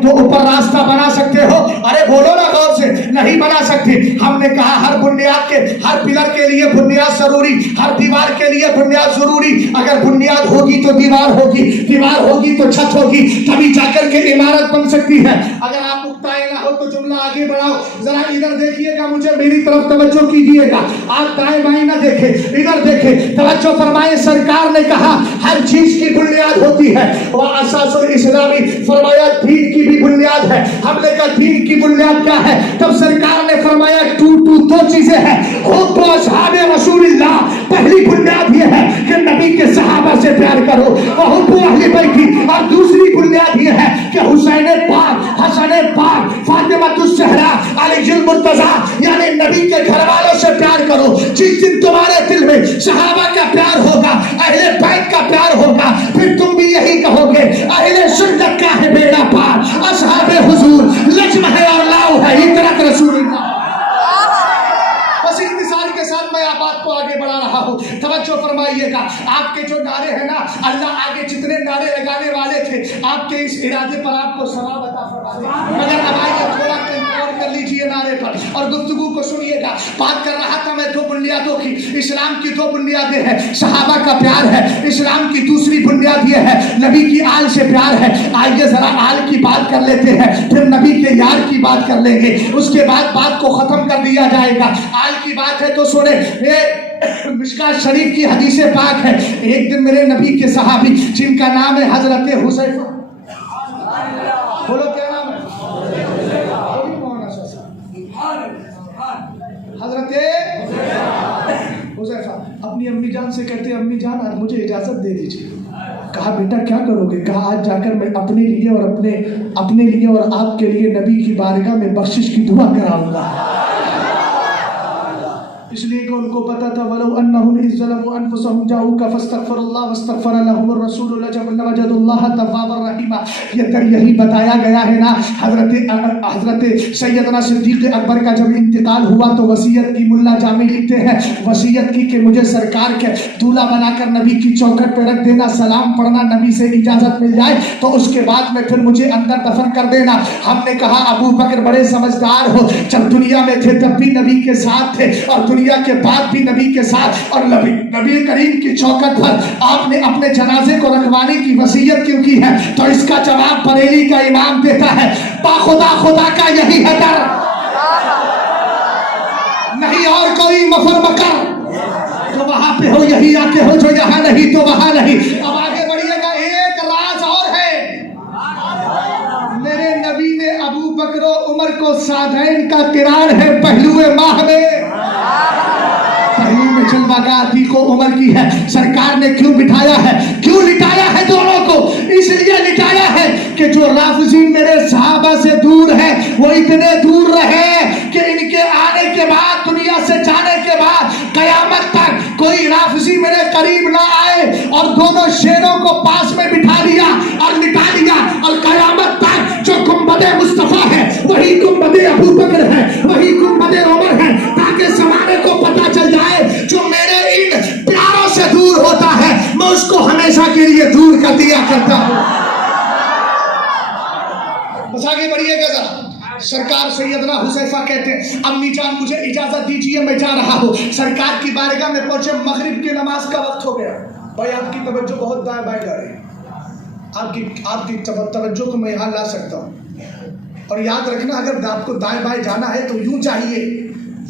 तो ऊपर रास्ता बना सकते हो? अरे बोलो ना गौर से, नहीं बना सकते। हमने कहा हर बुनियाद के, हर पिलर के लिए बुनियाद जरूरी, हर दीवार के लिए बुनियाद जरूरी। अगर बुनियाद होगी तो दीवार होगी, दीवार होगी तो छत होगी, तभी जाकर के इमारत बन सकती है। अगर आप उकताए ना हो तो जुमला आगे बढ़ाओ। जरा इधर देखिएगा, मुझे मेरी तरफ तवज्जो कीजिएगा। आप दाएं बाएं ना देखें, इधर देखें, तवज्जो फरमाए। सरकार ने कहा हर चीज की बुनियाद होती है, वह असासुल इस्लामी, फरमाया दीन की भी बुनियाद है। हमने कहा दीन की बुनियाद क्या है? तब सरकार ने फरमाया दो चीजें हैं, हुब्बु अस्हाबे रसूलिल्लाह, पहली बुनियाद ये है कि नबी के सहाबा से प्यार करो, और हुब्बु अहले बैती, और दूसरी बुनियाद ये है कि हुसैन पाक, हसन पाक, फातिमातुज ज़हरा, अलीजुल मुर्तजा, यानी नबी के घर वालों से प्यार करो। जिस दिन तुम्हारे दिल में सहाबा का प्यार होगा, अहले बैत का प्यार होगा, फिर तुम भी यही कहोगे अहले सुन्नत का है बेड़ा पार, असहाबे हुजूर लज्म है और लाओ है इतरत रसूलुल्लाह। बस इस मिसाल के साथ मैं आप बात को आगे बढ़ा रहा हूँ, तवज्जो फरमाइएगा। आपके जो नारे हैं ना, अल्लाह आगे जितने नारे लगाने वाले थे, आपके इस इरादे पर आपको सवाब अता फरमाए। मगर अब आइए थोड़ा कंट्रोल कर लीजिए नारे पर और गुफ्तगू को सुनिएगा। बात कर रहा था मैं दो बुनियादों की। इस्लाम की दो बुनियादें हैं, सहाबा का प्यार है। इस्लाम की दूसरी बुनियाद ये है, नबी की आल से प्यार है। आइए जरा आल की बात कर लेते हैं, फिर नबी के यार की बात कर लेंगे, उसके बाद बात को खत्म कर दिया जाएगा। आल की बात है तो सुने, मिशकात शरीफ की हदीस पाक है। एक दिन मेरे नबी के सहाबी जिनका नाम है हजरत हुज़ैफा, बोलो क्या नाम है? हजरत हुज़ैफा अपनी अम्मी जान से कहते, अम्मी जान आज मुझे इजाजत दे दीजिए। कहा बेटा क्या करोगे? कहा आज जाकर मैं अपने लिए और आपके लिए नबी की बारगाह में बख्शिश की दुआ कराऊंगा। इसलिए कि उनको पता था वलौ अन्नहुम इज़ ज़लमू अनफुसहुम जाऊका फस्तगफिरुल्लाह वस्तगफर लहुमुर रसूल लवजदुल्लाह तव्वाबर रहीमा। ये तर यही बताया गया है ना। हजरत सैयदना सिद्दीक अकबर का जब इंतकाल हुआ तो वसीयत की, मुल्ला जामी लिखते हैं, वसीयत की कि मुझे सरकार के दूल्हा बनाकर नबी की चौखट पर रख देना, सलाम पढ़ना, नबी से इजाजत मिल जाए तो उसके बाद में फिर मुझे अंदर दफन कर देना। हमने कहा अबू बकर बड़े समझदार हो, जब दुनिया में थे तब भी नबी के साथ थे और दुनिया के बाद भी नबी के साथ, और नबी करीम की चौखट पर आपने अपने जनाजे को रखवाने की वसीयत क्यों की है? तो इसका जवाब बरेली का इमाम देता है, बाखुदा खुदा का यही है डर, नहीं और कोई मफर मकर। जो वहां पे हो यही आके हो, जो यहाँ नहीं तो वहां नहीं। अब आगे बढ़िएगा, एक राज और है। मेरे नबी ने अबू बकर उमर को सादैन का किरार है पहलुए माह में, जलवागाती को उमर की है। सरकार ने क्यों बिठाया है, क्यों लिटाया है दोनों को? इसलिए लिटाया है कि जो राफिजी मेरे सहाबा से दूर है वो इतने दूर रहे कि इनके आने के बाद, दुनिया से जाने के बाद कयामत तक कोई राफिजी मेरे करीब ना आए। और दोनों शेरों को पास में बिठा लिया और लिटा लिया, और कयामत तक जो गुंबदे मुस्तफा है वही गुंबदे अबू बकर है, वही गुंबदे उमर है, ताकि जमाने को पता चल जाए जो मेरे इन प्यारों से दूर होता है मैं उसको हमेशा के लिए दूर कर दिया करता हूं। बस आगे बढ़िएगा जरा। सरकार सैयदना हुज़ैफा कहते हैं, अम्मी जान मुझे इजाजत दीजिए मैं जा रहा हूँ। सरकार की बारगाह में पहुंचे, मगरिब की नमाज का वक्त हो गया। भाई आपकी तवज्जो बहुत दाएं बाएं जा रही है, आपकी तवज्जो को मैं यहाँ ला सकता हूँ। और याद रखना, अगर आपको दाएं बाएं जाना है तो यूं चाहिए,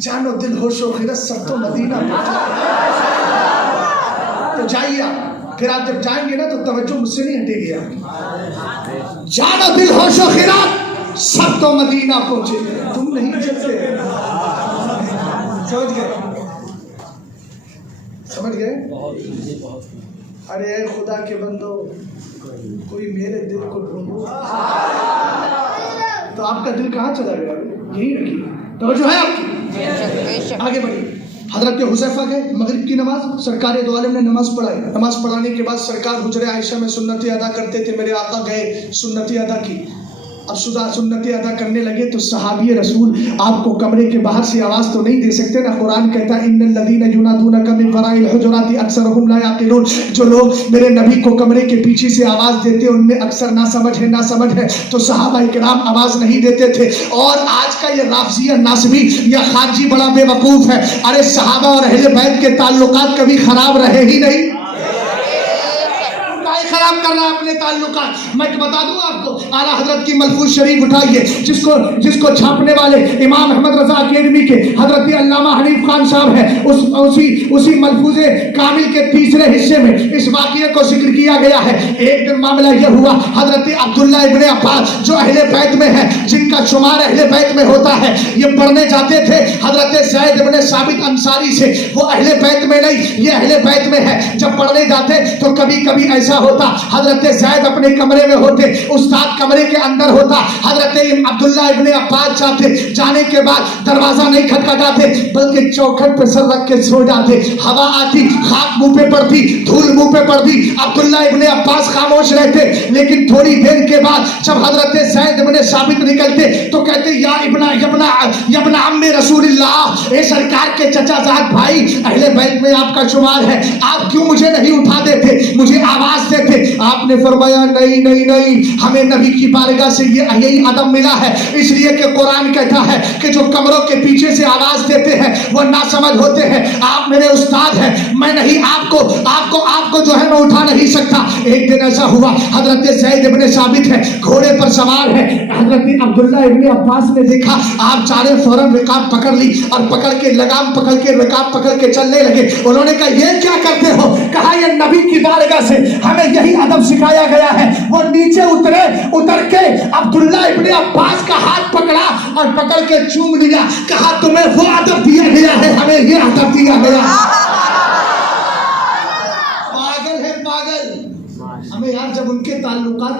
जानो दिल होशो खिरत सब तो मदीना तो जाइए आप। फिर आप जब जाएंगे ना तो तवज्जो मुझसे नहीं हटेगी आपकी। जानो दिल होशो खिरत सब तो मदीना पहुंचे, तुम नहीं चलते। समझ गए? अरे खुदा के बंदो, कोई मेरे दिल को ढूंढो। तो आपका दिल कहाँ चला गया? यही रखिए, तो जो है आपकी। आगे बढ़िए। हजरत हुज़ैफा गए, मगरिब की नमाज, सरकार दो आलम ने नमाज पढ़ाई। नमाज पढ़ाने के बाद सरकार हुजरे आयशा में सुन्नतें अदा करते थे। मेरे आका गए, सुन्नतें अदा की। अब सुन्नतें अदा करने लगे तो सहाबी रसूल आपको कमरे के बाहर से आवाज तो नहीं दे सकते ना। कुरान कहता है इन्नल लदीना युनादूनका मिन वराइल हुजुराति अक्सरुहुम ला याक़िलून, जो लोग मेरे नबी को कमरे के पीछे से आवाज देते उनमें अक्सर ना समझ है। तो सहाबा इकराम आवाज नहीं देते थे। और आज का ये राफजी नासबी या खारजी बड़ा बेवकूफ है। अरे सहाबा और अहले बैत के ताल्लुकात कभी खराब रहे ही नहीं, खराब कर रहा है अपने ताल्लुकात। मैं बता दूं आपको, आला हजरत की मलफूज शरीफ उठाइए, जिसको छापने वाले इमाम अहमद रजा अकेडमी के हजरत अल्लामा हनीफ खान साहब है, उसी मलफूज कामिल के तीसरे हिस्से में इस वाक़ये को जिक्र किया गया है। एक दिन मामला यह हुआ, हजरत अब्दुल्ला इब्ने अब्बास जो अहले बैत में है, जिनका शुमार अहले बैत में होता है, ये पढ़ने जाते थे हजरत ज़ैद इब्ने साबित अंसारी से। वो अहले बैत में नहीं, ये अहले बैत में है। जब पढ़ने जाते तो कभी कभी ऐसा होता, हजरत ज़ैद अपने कमरे में होते, उस्ताद कमरे के अंदर होता, हजरत अब्दुल्ला इब्ने अब्बास जाने के बाद दरवाजा नहीं खटखटाते बल्कि चौखट पर सर रख के सो जाते। हवा आती, खाक मुंह पे पड़ती, धूल मुंह पे पड़ती, अब्दुल्ला इब्ने अब्बास खामोश रहते। लेकिन थोड़ी देर के बाद जब हजरत ज़ैद इब्ने साबित निकलते तो कहते या इब्ना अम्मे रसूलिल्लाह, ए सरकार के चचाजाद भाई, अहले बैत में आपका शुमार है, आप क्यों मुझे नहीं उठा देते, मुझे आवाज देते। आपने फरमाया नहीं, हमें नबी की बारगाह से यही अदब मिला है, इसलिए कि कुरान कहता है कि जो कमरों के पीछे से आवाज देते हैं वो नासमझ होते हैं। आप मेरे उस्ताद हैं, मैं नहीं आपको जो है मैं उठा नहीं सकता। एक दिन ऐसा हुआ, हजरत ज़ैद इब्ने साबित है, घोड़े पर सवार है, हजरत अब्दुल्ला इब्ने अब्बास ने देखा आप जा रहे, फौरन रिकाब पकड़ ली और पकड़ के लगाम पकड़ के रिकाब पकड़ के चलने लगे। उन्होंने कहा ये क्या करते हो? कहा ये नबी की बारगाह से हमें यही अदब सिखाया गया है। वो नीचे उतर के अब्दुल्ला इब्ने अब्बास का हाथ पकड़ा और पकड़ के चूम लिया। कहा तुम्हें वो अदब दिया गया है, हमें ये अदब दिया गया। पागल है पागल। हमें यार जब उनके ताल्लुकात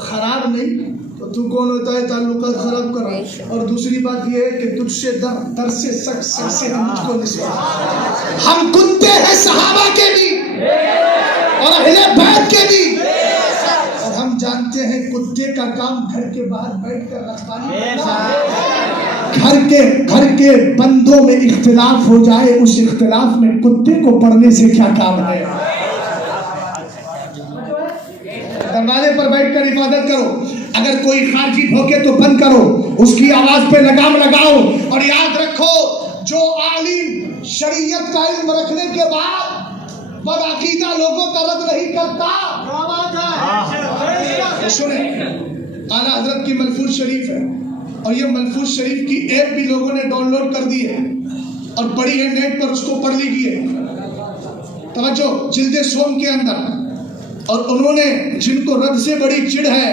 खराब नहीं तो तू कौन होता है ताल्लुकात खराब कर रहा है? और दूसरी बात ये है कि तुझसे दर से सक से हम मुझको नहीं, हम कुत्ते हैं सहाबा के भी और अहले बैत के भी, और हम जानते हैं कुत्ते का काम घर के बाहर बैठकर रखवाली, घर के बंदों में इख्तिलाफ हो जाए, उस इख्तिलाफ में कुत्ते को पढ़ने से क्या काम है? दरवाजे पर बैठकर इबादत करो, अगर कोई खारजी भौंके तो बंद करो, उसकी आवाज पे लगाम लगाओ। और याद रखो, जो आलिम शरीयत का इल्म रखने के बाद बदअकीदा लोगों का रद्द नहीं करता। सुने, आला हजरत की मलफूज शरीफ है और ये मलफूज शरीफ की ऐप भी लोगों ने डाउनलोड कर दी है और पढ़ी है नेट पर, उसको पढ़ लीजिए। तवज्जो, जिल्दे सोम के अंदर। और उन्होंने, जिनको रद्द से बड़ी चिढ़ है,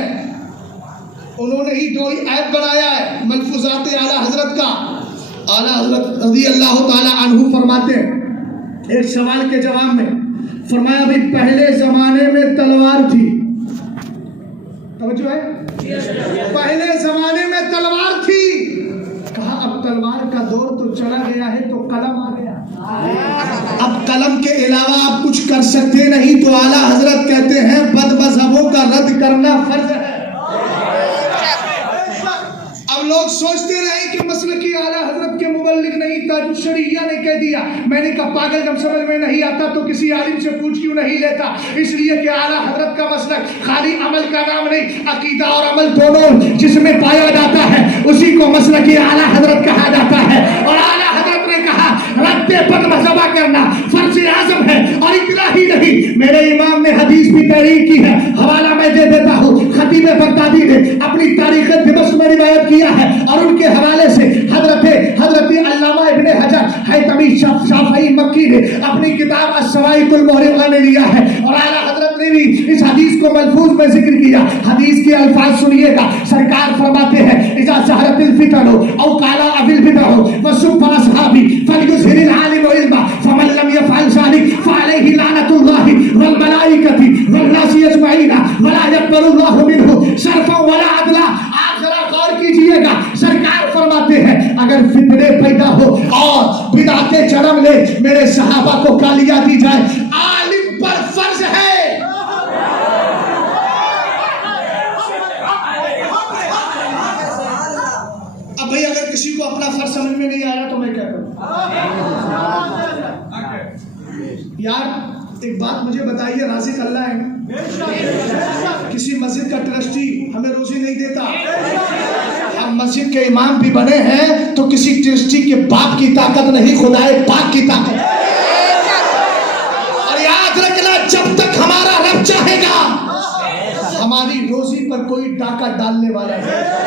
उन्होंने ही जो ऐप बनाया है मलफूजात आला हजरत का। आला हजरत रज़ी अल्लाह ताला अन्हु फरमाते हैं एक सवाल के जवाब में, फरमाया भाई पहले जमाने में तलवार थी, तवज्जो है, पहले जमाने में तलवार थी। कहा अब तलवार का दौर तो चला गया है तो कलम आ गया, अब कलम के अलावा आप कुछ कर सकते नहीं। तो आला हजरत कहते हैं बदमज़हबों का रद्द करना फर्ज है। अब लोग सोचते रहे कि मसले की आला हजरत के मुबल्लिग नहीं, ताजुश शरीया ने कह दिया। मैंने कहा पागल, जब समझ में नहीं आता तो किसी आलिम से पूछ क्यों नहीं लेता? इसलिए कि आला हजरत का मसलक खाली अमल का नाम नहीं, अकीदा और अमल दोनों जिसमें पाया जाता है उसी को मसलक की आला हजरत कहा जाता है। और आला हजरत ने कहा रद्दे बदमज़हबा करना फर्ज आज़म है। और इतना ही नहीं, मेरे इमाम ने हदीस भी तहरीर की है, हवाला मैं दे देता हूँ। खतीब बगदादी ने अपनी तारीख़ दिमश्क में रिवायत किया है और उनके हवाले से हजरत अल्लामा इब्ने हजर हैतमी शाफ़ई मक्की ने अपनी किताब अस्सवाइकुल मुहरिक़ा में लिया है। और आला हजरत ने भी इस हदीस को मलफूज में जिक्र किया। हदीस के अल्फाज सुनिएगा, सरकार फरमाते हैं इज़ा ज़हरतिल फितनु औ काला अबिल बिदअ वसुब्बा असहाबी फलयुज़हिरिल आलिमु इल्मा फमन लम यफ़अल ज़ालिक फअलैहि लानतुल्लाहि वल मलाइकति वन नासि अजमईन वला यक़बलुल्लाहु मिन्हु सरफा वला अदला। आप जरा गौर कीजिएगा, सरकार फरमाते हैं अगर फितने पैदा हो और बिदअतें जन्म ले, मेरे सहाबा को गालियां दी जाए, आलिम पर फर्ज है کسی کو اپنا فرض سمجھ میں نہیں آیا تو میں کیا کروں؟ یار ایک بات مجھے بتائیے، رازق اللہ ہے نا؟ کسی مسجد کا ٹرسٹی ہمیں روزی نہیں دیتا، ہم مسجد کے امام بھی بنے ہیں تو کسی ٹرسٹی کے باپ کی طاقت نہیں، خدائے پاک کی طاقت۔ اور یاد رکھنا، جب تک ہمارا رب چاہے گا ہماری روزی پر کوئی ڈاکہ ڈالنے والا نہیں۔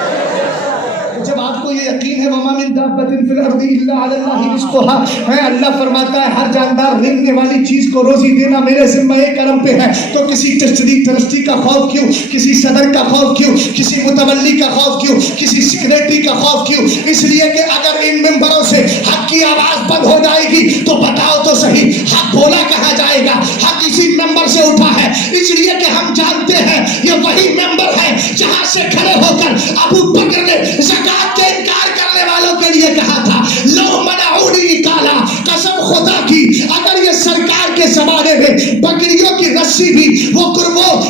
جب آپ کو یہ یقین ہے وَمَا مِن دَابَّةٍ فِي الْأَرْضِ إِلَّا عَلَى اللَّهِ رِزْقُهَا ہے، اللہ فرماتا ہے ہر جاندار رنگنے والی چیز کو روزی دینا میرے ذمہ کرم پہ ہے، تو کسی ٹرسٹی کا خوف کیوں، کسی صدر کا خوف کیوں، کسی متولی کا خوف کیوں، کسی سیکریٹری کا خوف کیوں؟ اس لیے کہ اگر ان ممبروں سے حق کی آواز بند ہو جائے گی تو بتاؤ تو صحیح حق بولا کہاں جائے گا؟ حق اسی ممبر سے اٹھا ہے، اس لیے کہ ہم جانتے ہیں یہ وہی ممبر ہے جہاں سے کھڑے ہو کر ابو بکر نے زکات کے انکار کرنے والوں کے لیے کہا تھا لو منعونی قالا، قسم خدا کی اگر یہ سرکار کے زمانے میں بکریوں کی رسی بھی وہ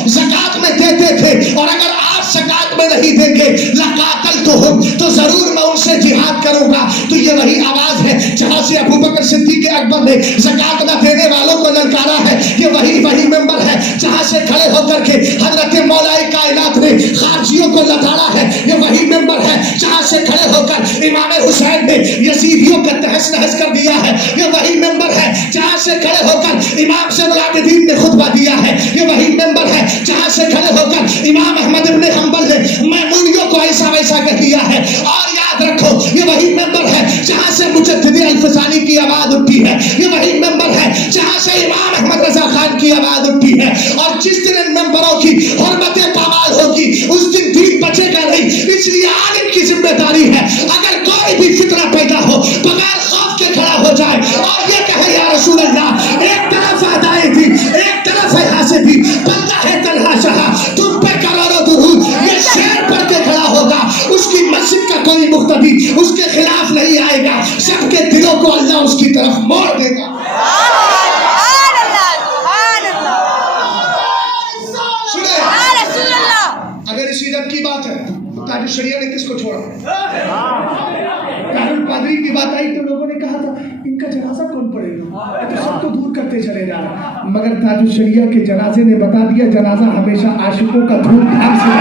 زکات میں دیتے تھے، اور اگر آج زکات میں نہیں دیں گے لقاتلتہم، تو ضرور میں ان سے جہاد کروں گا۔ تو یہ وہی آواز ہے جہاں سے ابو بکر صدیق اکبر نے زکات نہ دینے والوں کو للکارا ہے، یہ وہی ممبر ہے جہاں سے کھڑے ہو کر کے حضرت مولا کائنات نے خارجیوں کو لتاڑا ہے، یہ وہی ممبر ہے جہاں سے کھڑے ہو کر امام حسین نے یزیدیوں کا تہس نہس کر دیا ہے، یہ وہی ممبر ہے جہاں سے کھڑے ہو کر امام زین العابدین نے خطبہ دیا ہے، یہ وہی ممبر ہے جہاں سے کھڑے ہو کر امام احمد ابن حنبل نے میمونیوں کو ایسا ویسا کر دیا ہے۔ اور یاد رکھو یہ وہی ممبر ہے جہاں سے مجدد الفسانی کی آواز اٹھی ہے، یہ وہی ممبر ہے جہاں سے امام احمد رضا خان کی آواز اٹھی ہے۔ اور جس دن ان ممبروں کی حرمت پامال ہوگی اس دن دین بچے گا نہیں، اس لیے عالم کی ذمہ داری ہے اگر کوئی بھی فتنہ پیدا ہو بغیر خوف کے کھڑا ہو جائے اور یہ کہے یا رسول اللہ، ایک طرف ادائیں تھی ایک طرف حاصل تھی، بندہ ہے تنہا شاہ تم پہ کروڑوں درود، یہ شیر پڑھ کے کھڑا ہوگا، اس کی مسجد کا کوئی مقتدی اس کے خلاف نہیں آئے گا، سب کے دلوں کو اللہ اس کی طرف موڑ دے گا۔ اگر اس عزت کی بات ہے تو تاج الشریعہ نے کس کو چھوڑا؟ کارل پادری کی بات آئی تو لوگوں نے کہا تھا ان کا جنازہ کون پڑے گا، تو سب تو دور کرتے چلے جا رہا، مگر تاج الشریعہ کے جنازے نے بتا دیا جنازہ ہمیشہ عاشقوں کا دھوم دھام سے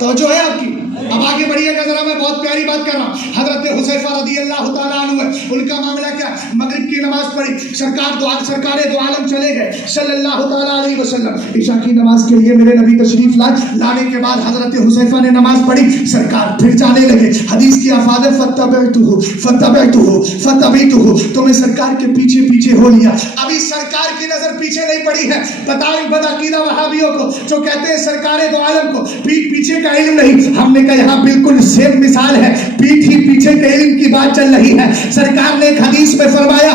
توجہ ہے آپ کی۔ اب آگے بڑھیے گا ذرا، میں بہت پیاری بات کر رہا ہوں۔ حضرت حذیفہ رضی اللہ تعالیٰ عنہ ہے، ان کا معاملہ کیا، مغرب کی نماز پڑھی، سرکار دو عالم چلے گئے صلی اللہ تعالیٰ علیہ وسلم، عشاء کی نماز کے لیے میرے نبی تشریف لائے، لانے کے بعد حضرت حذیفہ نے نماز پڑھی، سرکار پھر جانے لگے، حدیث کی افاد فتبعتہ، تو میں سرکار کے پیچھے پیچھے ہو لیا۔ ابھی سرکار کی نظر پیچھے نہیں پڑی ہے، بتاؤ ان بدعقیدہ وہابیوں کو جو کہتے ہیں سرکار دو عالم کو پیچھے کا علم نہیں، ہم نے کہا یہاں بالکل سیم مثال ہے، پیٹھ ہی پیچھے کے علم کی بات چل رہی ہے۔ سرکار نے ایک حدیث میں فرمایا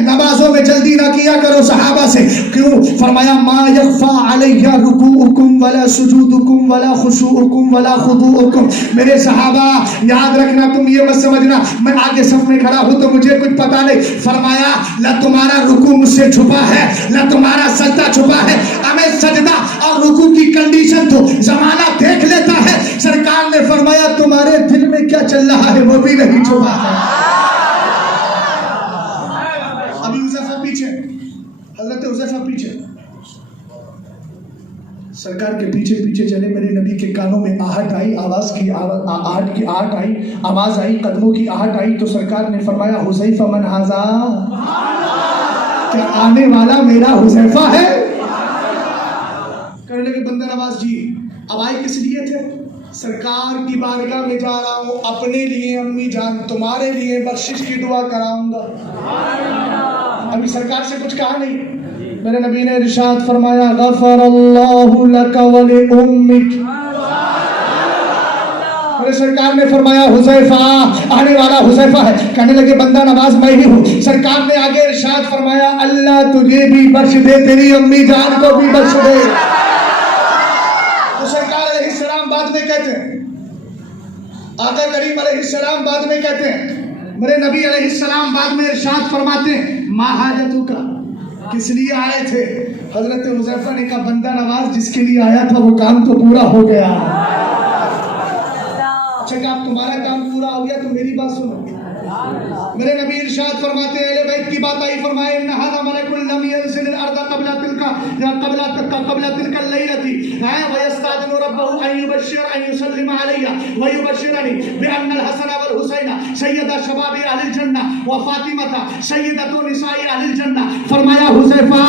نمازوں میں جلدی نہ کیا کرو صحابہ سے، کیوں؟ فرمایا ما یخفا علیہ رکوعکم ولا سجودکم ولا خشوعکم ولا خضوعکم، میرے صحابہ یاد رکھنا، تم یہ مت سمجھنا میں آگے صف میں کھڑا ہوں تو مجھے کچھ پتا نہیں، فرمایا نہ تمہارا رکوع مجھ سے چھپا ہے نہ تمہارا سجدہ چھپا ہے، ہمیں سجدہ اور رکوع کی کنڈیشن تو زمانہ دیکھ لیتا ہے۔ سرکار نے فرمایا تمہارے دل میں کیا چل رہا ہے وہ بھی نہیں چھپا ہے۔ ابھی حذیفہ پیچھے، حضرت حذیفہ پیچھے، سرکار کے پیچھے پیچھے چلے، میرے نبی کے کانوں میں آہٹ آئی، آواز آئی، قدموں کی آہٹ آئی، تو سرکار نے فرمایا حذیفہ من ھذا، کیا آنے والا میرا حذیفہ ہے؟ کہنے لگے بندہ نواز جی اب آئے کس لیے تھے؟ سرکار کی بارگاہ میں جا رہا ہوں، اپنے لیے امی جان تمہارے لیے بخشش کی دعا کراؤں گا۔ ابھی سرکار سے کچھ کہا نہیں، میرے نبی نے ارشاد فرمایا غفر اللہ لک ولأمک، میرے سرکار نے فرمایا حذیفہ آنے والا حذیفہ ہے۔ کہنے لگے بندہ نواز میں ہی ہوں۔ سرکار نے آگے ارشاد فرمایا اللہ تجھے بھی بخش دے، تیری امی جان کو بھی بخش دے۔ تو سرکار علیہ السلام بعد میں کہتے ہیں، آقا کریم علیہ السلام بعد میں کہتے ہیں، میرے نبی علیہ السلام بعد میں ارشاد فرماتے ہیں ما حاجتک، کس لیے آئے تھے؟ حضرت حذیفہ نے کہا بندہ نواز جس کے لیے آیا تھا وہ کام تو پورا ہو گیا۔ اچھا کہ اب تمہارا کام پورا ہو گیا تو میری بات سنو. میرے نبی ارشاد فرماتے ہیں اہل بیت کی بات آئی فرمائے ان هذا ملک لم ينزل الارض قبل تلك الليله ويستاذن ربه ان يبشر ان يسلم علي ويبشرني بان الحسن والحسين سيدا شباب اهل الجنه وفاطمه سيدة نساء اهل الجنه. فرمایا حذیفہ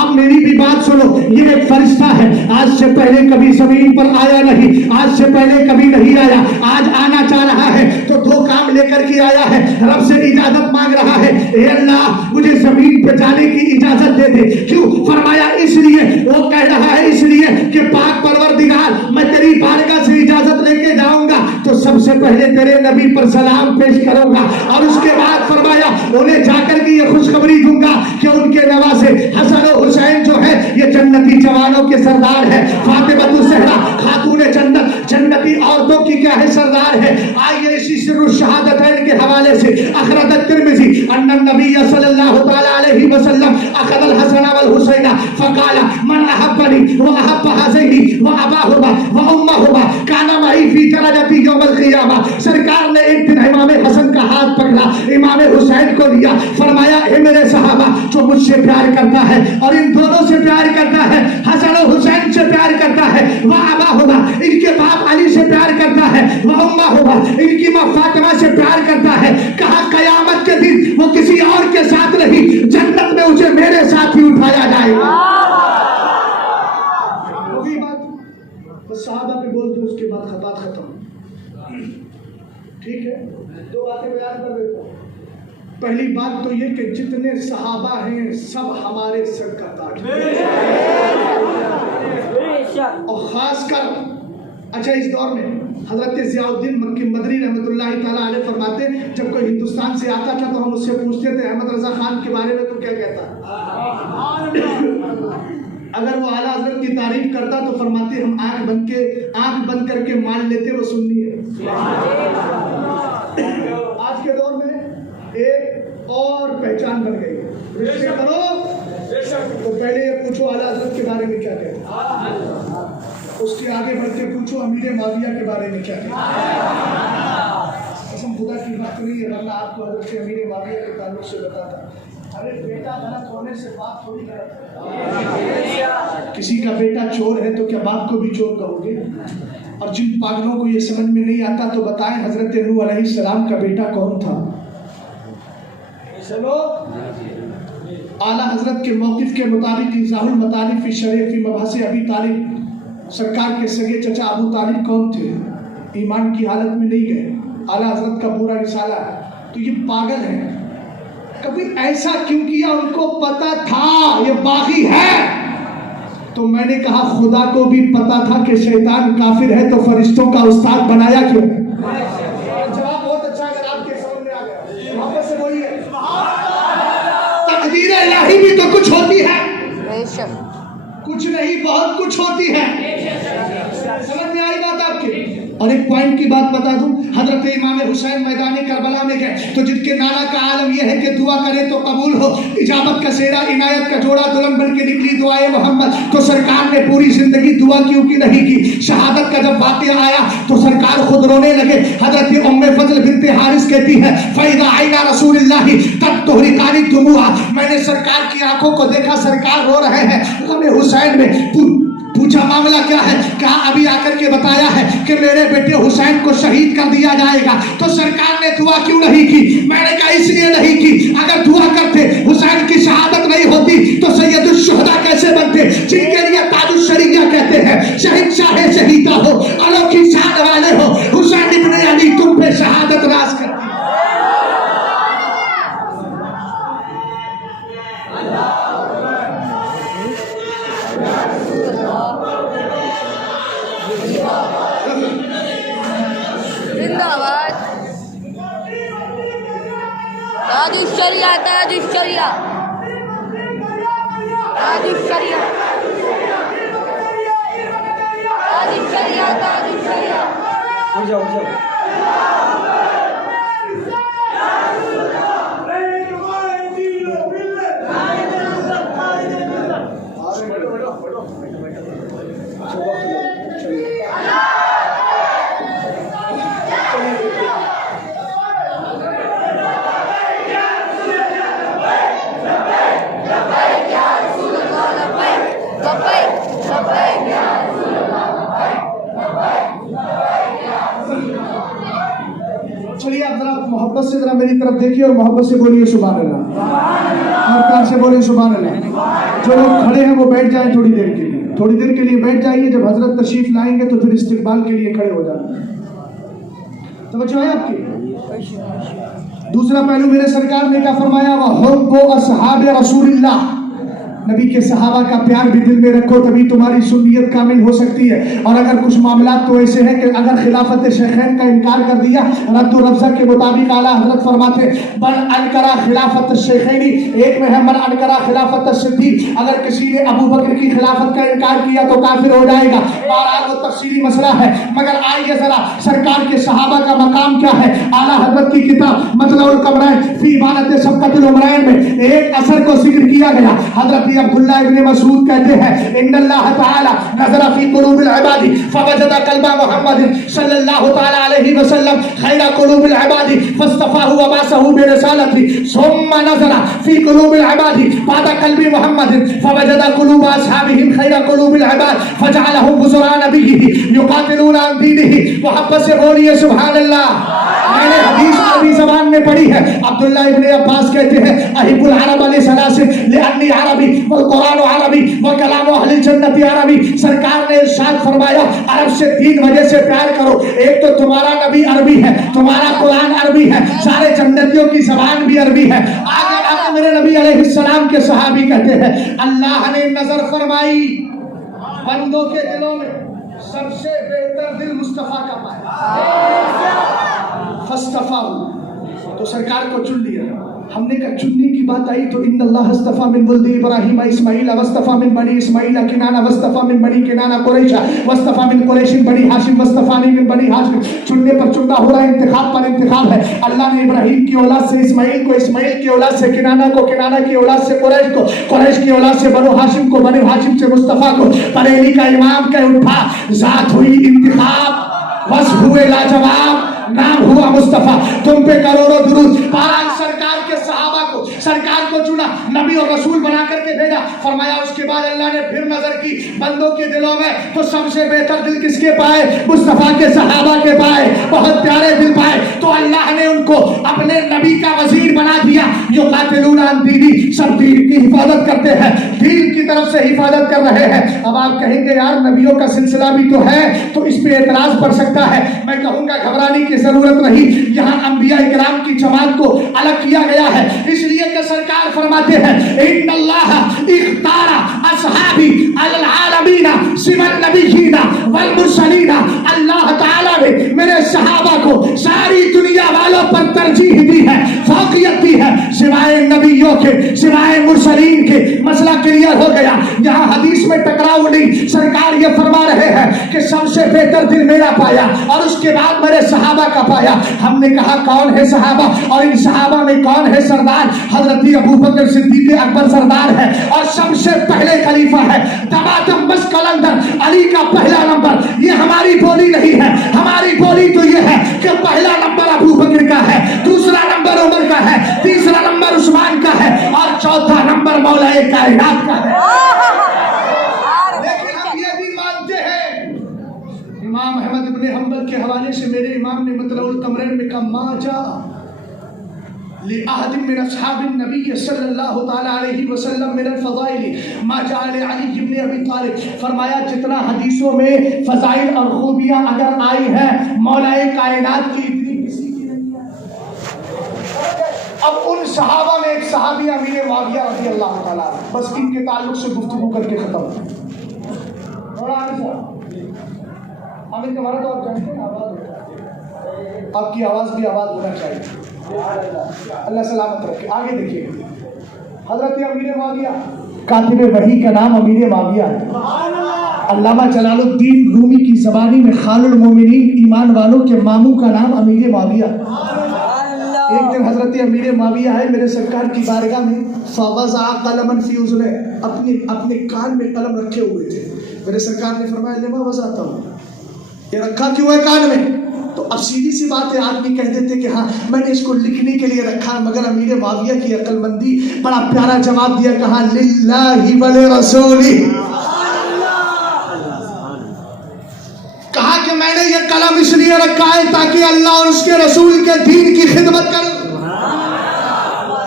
اب میری بھی بات سنو, یہ ایک فرشتہ ہے, آج سے پہلے کبھی زمین پر آیا نہیں, آج سے پہلے کبھی نہیں آیا, آج آنا چاہ رہا ہے تو دو کام لے کر کے آیا ہے, رب سے اجازت مانگ رہا ہے, اے اللہ مجھے زمین پہ جانے کی اجازت دے دے. کیوں؟ فرمایا اس لیے, وہ کہہ رہا ہے اس لیے کہ پاک پروردگار میں تیری بارگاہ سے اجازت لے کے جاؤں گا تو سب سے پہلے تیرے نبی پر سلام پیش کروں گا, اور اس کے بعد فرمایا انہیں جا کر کے یہ خوشخبری دوں گا کہ ان کے نواسے حسن و حسین جو ہے یہ جنتی جوانوں کے سردار ہے, فاطمہ الزہرا خاتون جنت جنتی عورتوں کی کیا ہے سردار ہے. آئیے اسی سر الشہادتین کے حوالے سے اخرج الترمذی ان النبی صلی اللہ تعالی علیہ وسلم اخذ الحسن والحسین فقال من احبنی واحب هذین واباہما وامہما کان معی فی درجتی یوم القیامہ. سرکار نے ایک دن امام حسن کا ہاتھ پکڑا, امام حسین کو دیا, فرمایا اے میرے صحابہ جو مجھ سے پیار کرتا ہے اور ان دونوں سے پیار کرتا ہے, حسن و حسین سے پیار کرتا ہے, واباہما ان کے باپ علی سے پیار کرتا ہے, وامہما ان کی ماں فاطمہ سے پیار کرتا ہے, کہا قیامت کے دن وہ کسی اور کے ساتھ نہیں, جنت میں اسے میرے ساتھ ہی اٹھایا جائے گا. وہی بات بس صحابہ پہ بول دو, اس کے بعد خطات ختم. ٹھیک ہے, دو باتیں بیان کر دیتا ہوں. پہلی بات تو یہ کہ جتنے صحابہ ہیں سب ہمارے سر کا تاج ہیں, اور خاص کر اچھا اس دور میں حضرت ضیاء الدین مکی مدنی رحمۃ اللہ تعالیٰ علیہ فرماتے جب کوئی ہندوستان سے آتا تھا تو ہم اس سے پوچھتے تھے احمد رضا خان کے بارے میں تو کیا کہتا ہے, اگر وہ اعلیٰ حضرت کی تعریف کرتا تو فرماتے ہم آنکھ بند کر کے مان لیتے وہ سنی ہے. آج کے دور میں ایک اور پہچان بن گئی ہے, رشتے کرو تو پہلے یہ پوچھو اعلیٰ حضرت کے بارے میں کیا کہتے ہیں, اس کے آگے بڑھ کے پوچھو امیر معاویہ کے بارے میں کیا کہتے ہیں. قسم خدا کی بات نہیں ہے, ورنہ آپ کو حضرت امیر معاویہ کے تعلق سے بتاتا. ارے بیٹا غلط ہونے سے باپ تھوڑی غلط ہے, کسی کا بیٹا چور ہے تو کیا باپ کو بھی چور کہو گے؟ اور جن پاگلوں کو یہ سمجھ میں نہیں آتا تو بتائیں حضرت نوح علیہ السلام کا بیٹا کون تھا؟ چلو اعلیٰ حضرت کے موقف کے مطابق ایضاح المطالب فی شرح فی مباحث ابی طالب, سرکار کے سگے چچا ابو طالب کون تھے؟ ایمان کی حالت میں نہیں گئے, اعلیٰ حضرت کا پورا رسالہ ہے. تو یہ پاگل ہیں, کبھی ایسا کیوں کیا؟ ان کو پتا تھا یہ باغی ہے. تو میں نے کہا خدا کو بھی پتا تھا کہ شیطان کافر ہے تو فرشتوں کا استاد بنایا کیوں؟ جواب بہت اچھا, اگر آپ کے سامنے آ گیا واپس سے بولیے تقدیر الہی بھی تو کچھ ہوتی ہے, کچھ نہیں بہت کچھ ہوتی ہے. سمجھ میں آئی بات آپ کی؟ اور ایک پوائنٹ کی بات بتا دوں, حضرت امام حسین میدان کربلا میں گئے تو جن کے نانا کا عالم یہ ہے کہ دعا کرے تو قبول ہو, اجابت کا سیرا عنایت کا جوڑا دلہن بن کے نکلی دعائے محمد, تو سرکار نے پوری زندگی دعا کیوں کی نہیں کی. شہادت کا جب واقعہ آیا تو سرکار خود رونے لگے. حضرت ام فضل بنت حارث کہتی ہے فَإِذَا عَيْنَا رَسُولِ اللَّهِ قَدْ تُحْرِقَانِ الدُّمُوعَ, میں نے سرکار کی آنکھوں کو دیکھا, سرکار رو رہے ہیں غم حسین میں. پوچھا معاملہ کیا ہے؟ کہا ابھی آ کر کے بتایا ہے کہ میرے بیٹے حسین کو شہید کر دیا جائے گا. تو سرکار نے دعا کیوں نہیں کی؟ میں نے کہا اس لیے نہیں کی, اگر دعا کرتے حسین کی شہادت نہیں ہوتی تو سید الشہداء کیسے بنتے, جن کے لیے تاج الشریعہ کہتے ہیں. شہید شاہ شہیدہ ہو, انوکھی شان والے ہو, حسین ابن علی تم پہ شہادت راز کرتی. تاج الشریعہ, تاج الشریعہ, تاج الشریعہ, تاج الشریعہ, تاج الشریعہ. اٹھ جاؤ, اٹھ جاؤ. आप मोहब्बत से जरा मेरी तरफ देखिए और मोहब्बत से बोलिए सुभान अल्लाह। और प्यार से बोलिए सुभान अल्लाह। जो लोग खड़े हैं वो बैठ जाएं थोड़ी देर के लिए, थोड़ी देर के लिए बैठ जाइए। जब हजरत तशरीफ लाएंगे तो फिर इस्तिकबाल के लिए खड़े हो जाना। तवज्जो है आपकी। दूसरा पहलू मेरे सरकार ने क्या फरमाया, वहुब्बु अस्हाबे रसूलिल्लाह, नबी के सहाबा का प्यार भी दिल में रखो, तभी तुम्हारी सुन्नियत कामिल हो सकती है। और अगर कुछ मामला तो ऐसे हैं कि अगर खिलाफत शेखैन का इनकार कर दिया, रद्द रफ्जा के मुताबिक आला हजरत फरमाते मन अनकरा खिलाफत शेखैनी, एक में है मन अनकरा खिलाफत सिद्दीक, अगर किसी ने अबू बकर की खिलाफत का इनकार किया तो काफिर हो जाएगा। बहरहाल वो तफसीली मसला है, मगर आइए जरा सरकार के सहाबा का मकाम क्या है। आला हजरत की किताब मतलउल कमरैन फी इबानत सबकतुल उमरैन में एक असर को जिक्र किया गया। हजरत अब्दुल्लाह इब्न मसूद कहते हैं इन्नल्लाह तआला नज़रा फी कुलूबिल इबादी फवजदा कल्बा मुहम्मद सल्लल्लाहु तआला अलैहि वसल्लम खैरा कुलूबिल इबादी फस्तफाहु व बासहु बिरिसालति सुम्मा नज़रा फी कुलूबिल इबादी बाद कल्बी मुहम्मद फवजदा कुलूब असहाबिहिम खैरा कुलूबिल इबाद फजअलहुम बुज़रा नबिय्यि युकातिलूना अन दीनिहि। मोहब्बत से बोलिए सुभान अल्लाह। मैंने हदीस अरबी ज़बान में पढ़ी है। अब्दुल्ला इब्न अब्बास कहते हैं अहिबुल अरब लिसलासिन लिअन्नी अरबी वल कुरान अरबी व कलाम अहलिल जन्नति अरबी। सरकार ने इरशाद फरमाया अरब से 3 वजह से प्यार करो। एक तो तुम्हारा नबी अरबी है, तुम्हारा कुरान अरबी है, सारे जन्नतियों की ज़बान भी अरबी है। आगे आगे मेरे नबी अलैहिस्सलाम के सहाबी कहते हैं अल्लाह ने नजर फरमाई बंदों के दिलों में सबसे बेहतर दिल मुस्तफा का पाया, फस्तफाहु, तो सरकार को चुन लिया। हमने कहा चुनने की बात आई तो इन्नल्लाह अस्तफा मिन वल्दी इब्राहीम इस्माइल वस्तफा मिन बनी इस्माइल किनाना वस्तफा मिन बनी किनाना कुरैशा वस्तफा मिन कुरैशिन बनी हाशिम वस्तफानी मिन बनी हाशिम। चुनने पर चुनना हो रहा है, इंतखाब पर इंतखाब है। अल्लाह ने इब्राहीम की औलाद से इस्माइल को, इस्माइल की औलाद से किनाना को, किनाना की औलाद से कुरैश को, कुरैश की औलाद से बनु हाशिम को, बनु हाशिम से मुस्तफा को। बरेली का इमाम कह उठा जात हुई इंतखाब, वस्फ हुए लाजवाब, नाम हुआ मुस्तफा, तुम पे करोड़ों दुरूद। पाक सरकार के सहाबा को सरकार को चुना, नबी और रसूल बना करके भेजा। फरमाया उसके बाद अल्लाह ने फिर नजर की बंदों के दिलों में, तो सबसे बेहतर दिल किसके पाए, मुस्तफा के सहाबा के पाए, बहुत प्यारे दिल पाए। तो अल्लाह ने उनको अपने नबी का वजीर बना दिया। युकातिलूना अन दीनी, सब दीन की हिफाजत करते हैं, दीन की तरफ से हिफाजत कर रहे हैं। अब आप कहेंगे यार नबियों का सिलसिला भी तो है, तो इस पे एतराज पड़ सकता है। मैं कहूंगा घबराने की जरूरत नहीं। यहाँ अंबिया इकराम की जमात को अलग किया गया है, इसलिए कि सरकार फरमाते हैं इन्नल्लाह इख्तारा अस्हाबी अलल आलमीना सिवन नबिय्यीना वल मुरसलीना। अल्लाह ताला ने मेरे सहाबा को सारी दुनिया वालों पर तरजीह दी है, फौकियत दी है, सिवाय नबियों के, सिवाय मुरसलीन के। मसला क्लियर हो गया। यहाँ हदीस में टकराव नहीं। सरकार ये फरमा रहे हैं कि सबसे बेहतर दिल मेरा पाया और उसके बाद मेरे सहाबा का पाया। हमने कहा कौन है सहाबा, और इन सहाबा में कौन है सरदार। हजरत अबू बकर सिद्दीक अकबर सरदार है और सबसे पहले खलीफा है। दमादम बस कलंदर अली का पहला नंबर। ये हमारी बोली नहीं है, हमारी बोली तो ये है कि पहला नंबर अबू बकर का है, दूसरा नंबर उमर का है, तीसरा नंबर उस्मान का है और चौथा नंबर मौलाए कायनात का है। लेकिन हम ये भी मानते हैं, इमाम अहमद इब्न हंबल के हवाले से मेरे इमाम ने मतलउल कमरैन में कहा माजा लिअहद मिन अस्हाबिन नबी सल्लल्लाहु तआला अलैहि वसल्लम मिन फज़ाइल मा जाअल अली इब्न अबी तालिब। फरमाया जितना हदीसों में फज़ाइल और खूबियां अगर आई हैं मौलाए कायनात की इतनी किसी की नहीं है। अब उन सहाबा में एक सहाबी अमीर मुआविया रज़ियल्लाहु ताला, बस इनके ताल्लुक से गुफ्तगू करके खत्म। और आगे अमीर तुम्हारा तो आप जानते हैं आवाज आपकी आवाज भी आवाज होना चाहिए। अल्लाह सलामत रखे। आगे देखिए हजरत अमीर मुआविया, कातिब वही का नाम अमीर मुआविया है। अल्लामा जलालुद्दीन रूमी की ज़बानी में खालुल मोमिनीन ईमान वालों के मामू का नाम अमीर मुआविया। एक दिन हजरत अमीर मुआविया है मेरे सरकार की बारगाह में, फवज़ा कलमन फी उज़ुने, अपने कान में कलम रखे हुए थे। मेरे सरकार ने फरमाया लिमा वज़ाता हूँ, ये रखा क्यों है कान में। तो अब सीधी सी बात है, आदमी कह देते कि हाँ मैंने इसको लिखने के लिए रखा, मगर अमीर मुआविया की अक्लमंदी बड़ा प्यारा जवाब दिया, कहा लिल्लाहि वल रसूली, कहा کہ میں نے یہ قلم اس لیے رکھا ہے تاکہ اللہ اور اس کے رسول کے دین کی خدمت کروں۔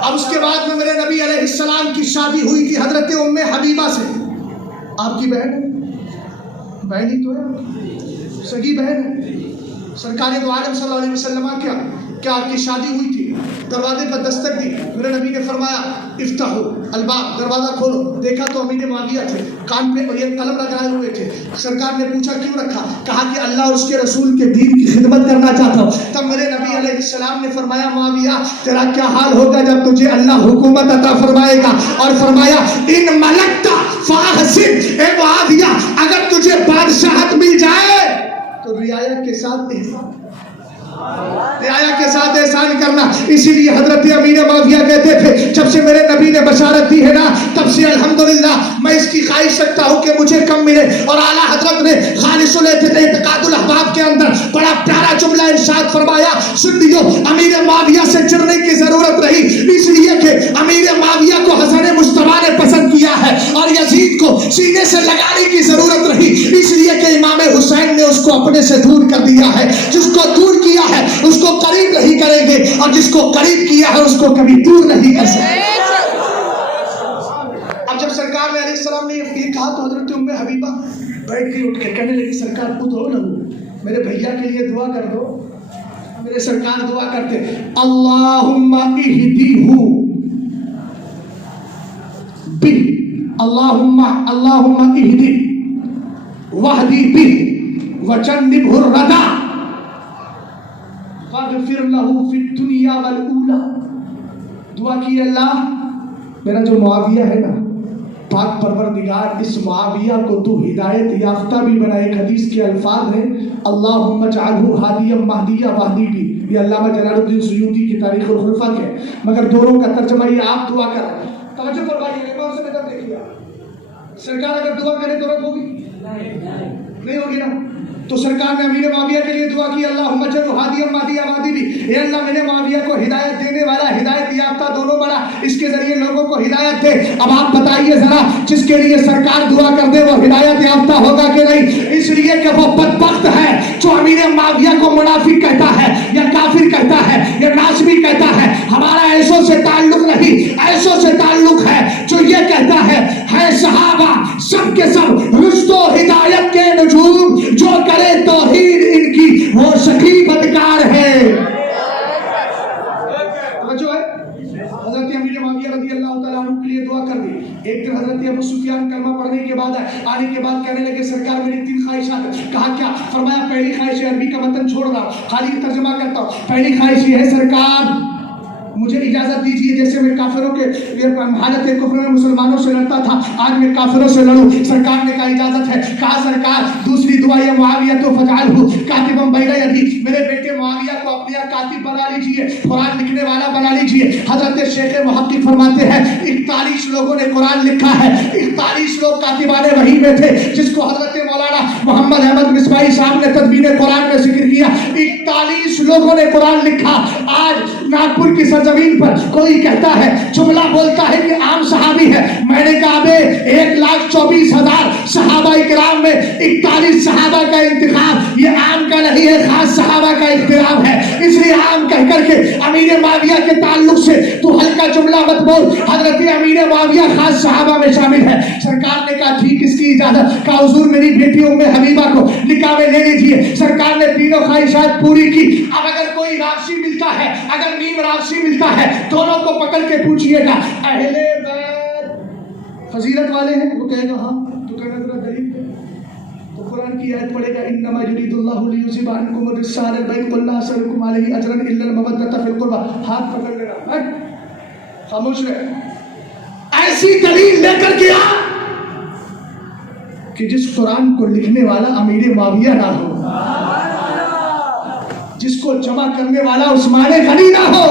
اب اس کے بعد میں میرے نبی علیہ السلام کی شادی ہوئی تھی حضرت ام حبیبہ سے۔ آپ کی بہن ہی تو ہے، سگی بہن ہے۔ سرکار دو عالم صلی اللہ علیہ وسلم کیا آپ کی شادی ہوئی تھی؟ دروازے پر دستک دی، میرے نبی نے فرمایا افتحوا الباب، دروازہ کھولو۔ دیکھا تو امیر معاویہ تھے، کان پہ یہ قلم لگائے ہوئے تھے۔ سرکار نے پوچھا کیوں رکھا؟ کہا کہ اللہ اور اس کے رسول کے دین کی خدمت کرنا چاہتا ہوں۔ تب میرے نبی علیہ السلام نے فرمایا معاویہ تیرا کیا حال ہوگا جب تجھے اللہ حکومت عطا فرمائے گا، اور فرمایا ان ملکتا فاحسن، اے معاویہ اگر تجھے بادشاہت مل جائے تو رعایا کے ساتھ احسان کرنا۔ اسی لیے حضرت امیر معاویہ کہتے تھے جب سے میرے نبی نے بشارت دی ہے نا تب سے الحمدللہ میں اس کی خواہش رکھتا ہوں کہ مجھے کم ملے۔ اور اعلیٰ حضرت نے خالص الاعتقاد الاحباب کے اندر بڑا پیارا جملہ ارشاد فرمایا، سن لیو امیر معاویہ سے چڑھنے کی ضرورت رہی اس لیے کہ امیر معاویہ کو حسن مصطفیٰ نے پسند کیا ہے، اور یزید کو سینے سے لگانے کی ضرورت رہی اس لیے کہ امام حسین نے اس کو اپنے سے دور کر دیا ہے۔ جس کو دور کیا ہے اس کو قریب نہیں کریں گے، اور جس کو قریب کیا ہے اس کو کبھی دور نہیں کر سکتے۔ اب جب سرکار علیہ السلام نے یہ کہا تو حضرت ام حبیبہ بیٹھ کے اٹھ کے کہنے لگی سرکار خود ہو نہ میرے بھیا کے لیے دعا کر دو۔ میرے سرکار دعا کرتے اللہم اہدیہ بہ، اللہم اہدی وحدی بہ وجنبہ الردی واغفر له فی الدنیا والاولی۔ دعا کی اللہ میرا جو معاویہ ہے نا پاک پروردگار اس معاویہ کو تو ہدایت یافتہ بھی بنا۔ ایک حدیث کے الفاظ ہیں اللہم اجعلہ ہادیا مہدیا واہدی بھی، یہ علامہ جلال الدین سیوطی کی تاریخ الخلفاء کے، مگر دونوں کا ترجمہ یہ آپ دعا کر رہے ہیں۔ توجہ فرمائیے، امام سے نظر دیکھیے، سرکار اگر دعا کرے تو رد ہوگی نہیں ہوگی نا؟ تو سرکار نے امیر معاویہ کے لیے دعا کی اللہم اجعلہ ہادیا مہدیا واہدی بھی، اے اللہ میرے معاویہ کو ہدایت دینے والا ہدایت یافتہ دونوں بنا، اس کے ذریعے لوگوں کو ہدایت دے۔ اب آپ بتائیے ذرا جس کے لیے سرکار دعا کر دے وہ ہدایت یافتہ ہوگا کہ نہیں؟ اس لیے کہ وہ بدبخت ہے جو امیر معاویہ کو منافق کہتا ہے یا کافر کہتا ہے یا ناسبی کہتا ہے۔ ہمارا ایسوں سے تعلق نہیں، ایسوں سے تعلق ہے جو یہ کہتا ہے صحابہ سب کے سب رشد و ہدایت کے نجوم، جو کرے توحید ان کی وہ شقی بدکار ہے۔ جو ہے حضرت امیر معاویہ رضی اللہ تعالیٰ عنہ کے لیے دعا کر دی۔ ایک دن حضرت ابو سفیان کلمہ پڑھنے کے بعد آنے کے بعد کہنے لگے سرکار میری 3 خواہشات۔ کہا کیا؟ فرمایا پہلی خواہش ہے، عربی کا متن چھوڑ رہا خالی ترجمہ کرتا ہوں، پہلی خواہش یہ ہے سرکار مجھے اجازت دیجیے جیسے میں کافروں کے حالت کفر میں مسلمانوں سے لڑتا تھا آج میں کافروں سے لڑوں۔ سرکار نے کہا اجازت ہے۔ کہا سرکار دوسری دعا یہ معاویہ تو فجعلہ کاتبا بین یدی، میرے بیٹے معاویہ کو اپنے کاتب بنا لیجیے، قرآن لکھنے والا بنا لیجیے۔ حضرت شیخ محقق فرماتے ہیں 41 لوگوں نے قرآن لکھا ہے، 41 لوگ کاتبان وحی میں تھے، جس کو حضرت مولانا محمد احمد مصباحی صاحب نے تدوین قرآن میں ذکر کیا۔ 41 لوگوں نے قرآن لکھا۔ آج ناگپور کی زمین پر کوئی کہتا ہے جملہ بولتا ہے کہ عام صحابی ہے، میں نے کہا بے 1,24,000 صحابہ کرام میں 41 صحابہ کا انتخاب یہ عام کا نہیں ہے، خاص صحابہ کا انتخاب ہے۔ اس لیے عام کہہ کر کے امیر معاویہ کے تعلق سے تو ہلکا جملہ مت بول، حضرت امیر معاویہ خاص صحابہ میں شامل ہے۔ سرکار نے کہا ٹھیک اس کی اجازت، کہا حضور میری بیٹی ام حبیبہ کو نکاح میں لے لیجیے۔ سرکار نے تینوں خواہشات پوری کی۔ اب اگر کوئی راپسی ملتا ہے، اگر نیم راپسی ملتا ہے، دونوں کو پکڑ کے پوچھئے گا اہل بیت فضیلت والے ہیں؟ وہ کہے گا ہاں، تو کہے گا ذرا دلیل ہے، تو قرآن کی آیت پڑھے گا انما یرید اللہ لیذھب عنکم الرجس اہل البیت قل لا اسألکم علیہ اجرا الا المودۃ فی القربى، ہاتھ پکڑ لینا، خاموش رہے۔ ایسی دلیل لے کر کے آ کہ جس قرآن کو لکھنے والا امیر معاویہ نہ ہو، جس کو جمع کرنے والا عثمان غنی نہ ہو،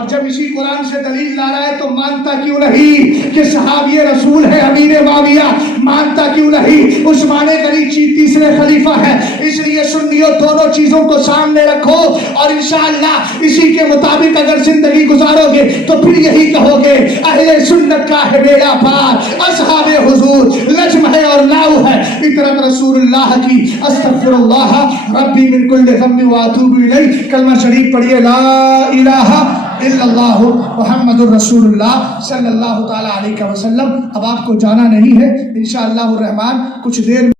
اور جب اسی قرآن سے دلیل لا رہا ہے تو مانتا کیوں نہیں کہ صحابی رسول ہے امیر معاویہ؟ مانتا کیوں نہیں عثمان غنی تیسرے خلیفہ ہے؟ اس لیے سنیوں دونوں چیزوں کو سامنے رکھو اور انشاءاللہ اسی کے مطابق اگر زندگی گزارو گے تو پھر یہی کہو گے اہل سنت کا ہے بیڑا پار، اصحاب حضور لجم ہے اور لاؤ ہے، فطرت رسول اللہ کی۔ استغفر اللہ ربی من کل ذنب واتوب الیہ۔ کلمہ شریف پڑھیے، لا الہ الا اللہ محمد الرسول اللہ صلی اللہ تعالی علیہ وسلم۔ اب آپ کو جانا نہیں ہے انشاءاللہ الرحمن، کچھ دیر